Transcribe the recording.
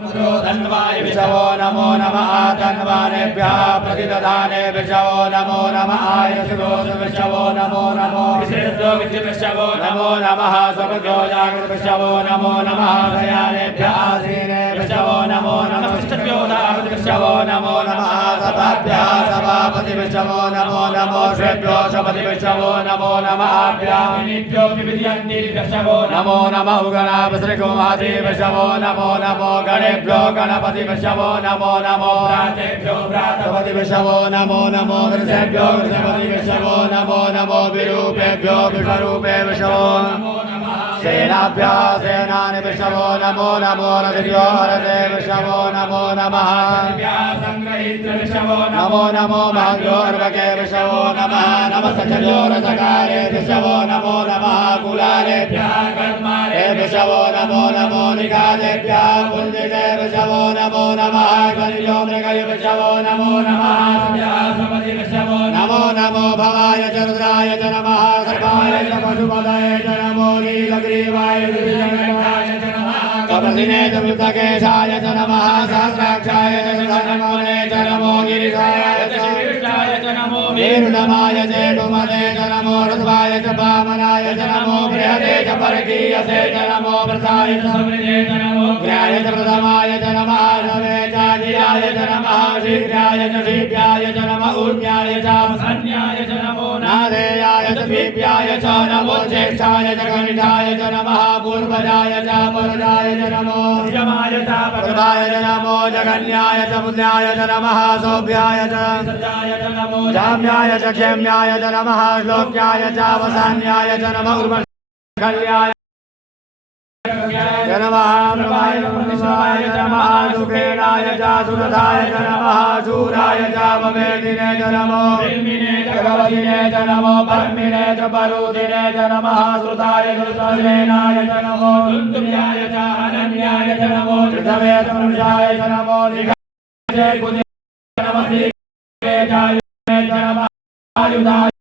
धन्वाय विषवो नमो नमः धन्वानेभ्यः प्रतिदधाने विषवो नमो नमः आयसुदोष विषवो नमो नमो विशेषो विषवो नमो नमः स्वगो जागृत विषवो नमो नमः दयानेभ्यः आसीने विषवो नमो नमः विष्टव्योदावृत विषवो नमो नमः सभाभ्यः सभापति विषवो नमो नमो श्वेभ्यो सपति विषवो नमो नमः आभ्यामिभ्यो विविधयन्ति विषवो नमो नमः उगणावसृको महादेव विषवो नमो नमो गणेभ्यो गणपति विषवो नमो नमो भ्रातेभ्यो भ्रातपति विषवो नमो नमो वृषभ्यो वृषपति विषवो नमो नमो विरूपेभ्यो विश्वरूपे विषवो नमो नमः सेनाभ्यः सेनानि विषवो नमो नमो रथिभ्यो रथे विषवो नमो नमः नमो नमो भाग्यो अर्वके विषवो नमः नमस्तभ्यो रथकारे विषवो नमो नमः कुलालेभ्यः कर्मारे विषवो नमो नमो निगादेभ्यः पुण्यजे विषवो नमो नमः गणियो मृगयो विषवो नमो नमः नमो नमो भवाय च रुद्राय च नमः सर्वाय च पशुपतये च नमो नीलग्रीवाय च नमः कपतिने च वृद्धकेशाय च नमः सहस्राक्षाय च शतनमोने च नमो गिरिशाय च शीर्षाय च नमो वीरुणमाय च कुमते च नमो ऋत्वाय च वामनाय च नमो बृहते च परकीयसे च नमो वृताय च समृद्धे च नमो ग्राय च प्रथमाय च नमः नवे च गिराय च नमः शीघ्राय च शीघ्राय च नमः ऊर्ध्याय च सन्याय च नमो नादेयाय च दीप्याय च नमो ज्येष्ठाय च कनिष्ठाय च नमः पूर्वजाय च परजाय च नमो यमाय च प्रभाय च नमो जगन्याय च पुण्याय च नमः सौभ्याय च सत्याय च नमो जाम्याय च क्षेम्याय च नमः श्लोक्याय च वसान्याय च नमः कल्याय नमः प्रभाय प्रतिष्ठाय च नमः सुखेनाय च सुरथाय च नमः शूराय च भवेदिने च नमो भगवदिने च नमो परमिने च परुदिने च नमः श्रुताय श्रुतसेनाय च नमो दुन्दुभ्याय च अनन्याय च नमो ऋतवे च पुरुषाय च नमो निगाय च नमः च नमः आयुधाय